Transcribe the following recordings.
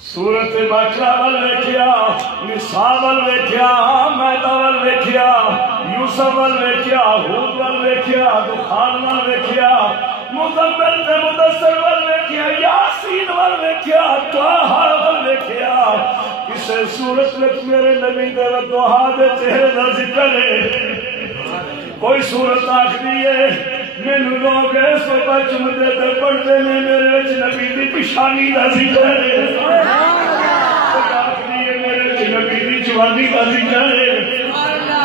سورت باقرہ ول ویکھیا، نساء ول ویکھیا، مائدہ ول ویکھیا، یوسف ول ویکھیا، ہود ول ویکھیا، دخان ول ویکھیا، مزمل تے مدثر ول ویکھیا، یاسین ول ویکھیا، طٰہٰ ول ویکھیا۔ اسے سورت وچ میرے نبی دے طٰہٰ دے چہرے دا ذکر ہے۔ کوئی سورت آخری ہے مینو لوگ اس کو بچمدے تے پڑھتے نے میرے وچ نبی دی پیشانی دا ذکر ہے، کوئی آخری ہے میرے وچ نبی دی جوانی دا ذکر ہے،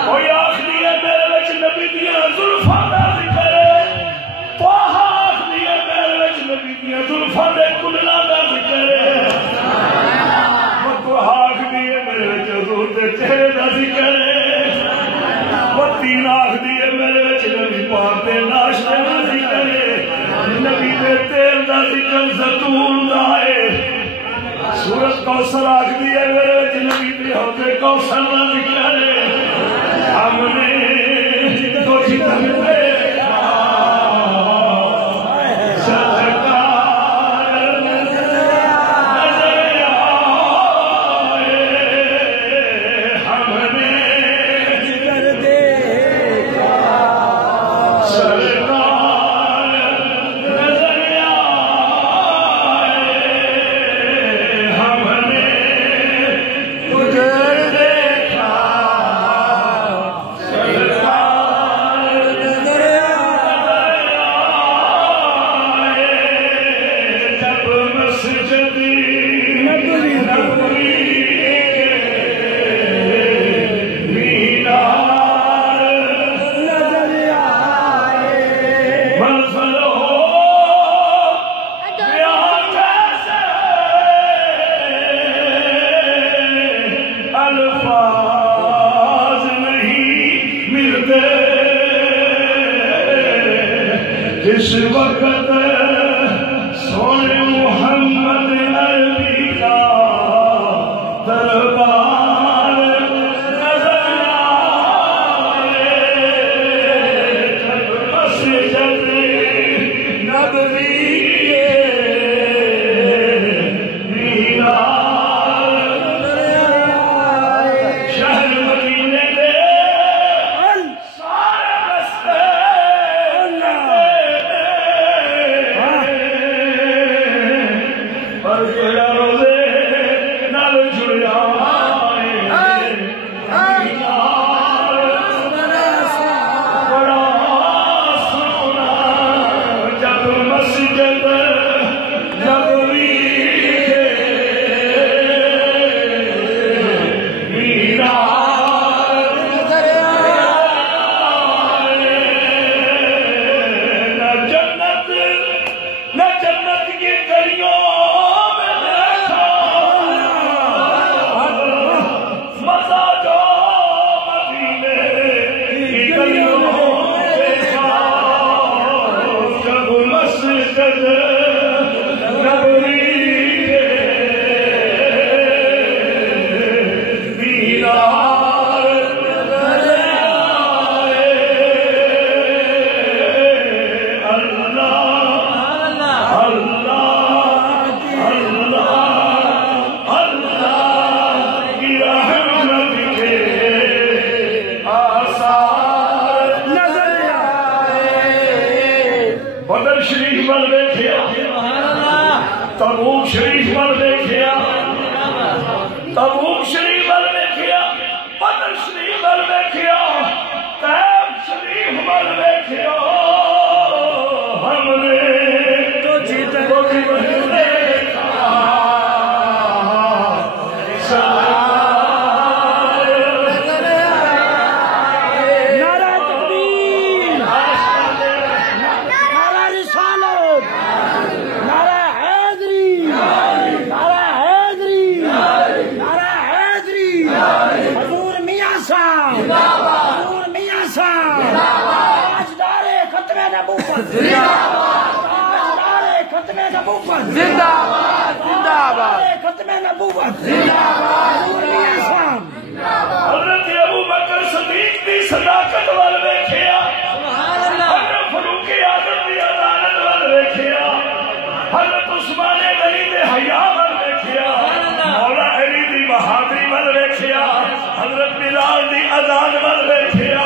کوئی آخری ہے میرے وچ نبی دی زلفاں دا ذکر ہے، طٰہٰ آخری ہے میرے وچ نبی دی زلفاں دے کللا دا ذکر ہے، طٰہٰ آخری ہے میرے وچ حضور دے چہرے دا ذکر ہے، تین آخری ہے میرے وچ نبی پاک دے ناشتے دا ذکر ہے، نبی دے تیل دا ذکر زیتون دا ہے۔ سورت کوثر آخری ہے میرے وچ نبی دے حوض کوثر دا ذکر ہے۔ ہم نے تو جتن دیکھا سرکار نظر آئے، ہم نے اس وقت سونے محمد عربی کا دربار ویکھیا تبوک شریف ول ویکھیا تبوک شریف ول ویکھیا بدر شریف ول ویکھیا طیب شریف ول ویکھیا ہم نے تو جیتے حضرت ابو بکر صدیق دی صداقت وال ویکھیا حضرت فاروق اعظم دی عدالت وال ویکھیا حضرت عثمان غنی دے حیا وال ویکھیا مولا علی دی بہادری وال ویکھیا حضرت بلال دی اذان وال ویکھیا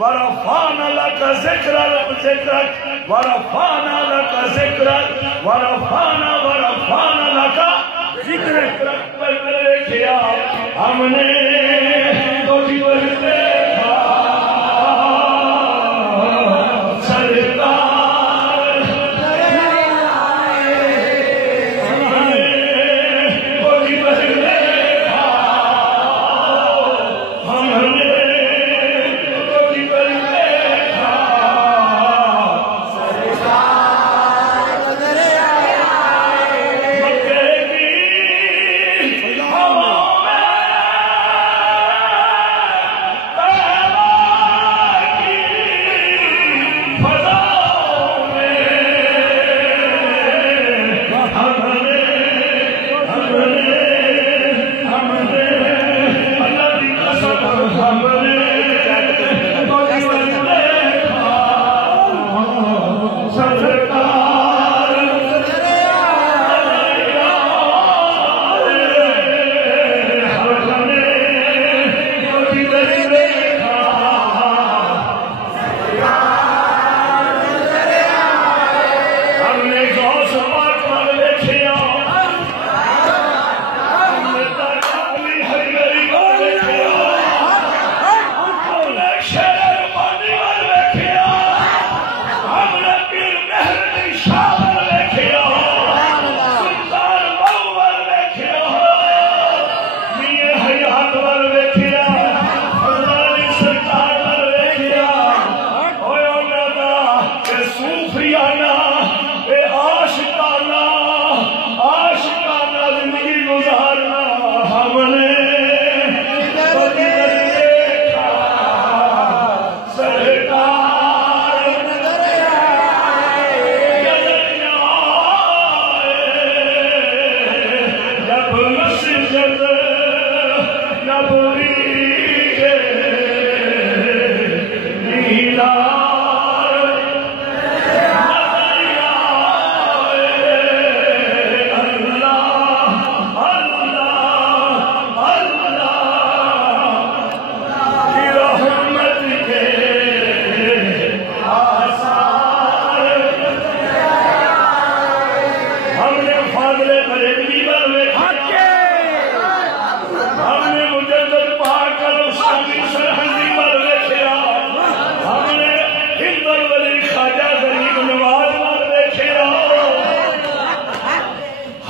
ورفعنا لك ذكرك ورفعنا لك ذكرك ورفعنا لك ذكرك ہم نے تجھ پر دیکھا سرکار ہم نے تجھ پر دیکھا ہم نے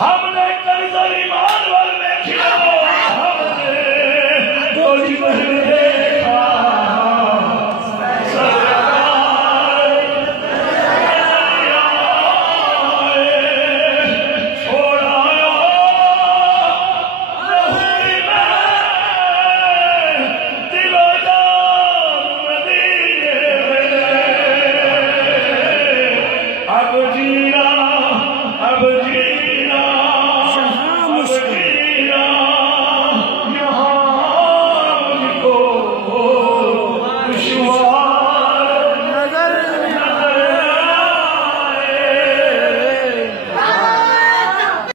ہم نے کنز ایمان وال ویکھیا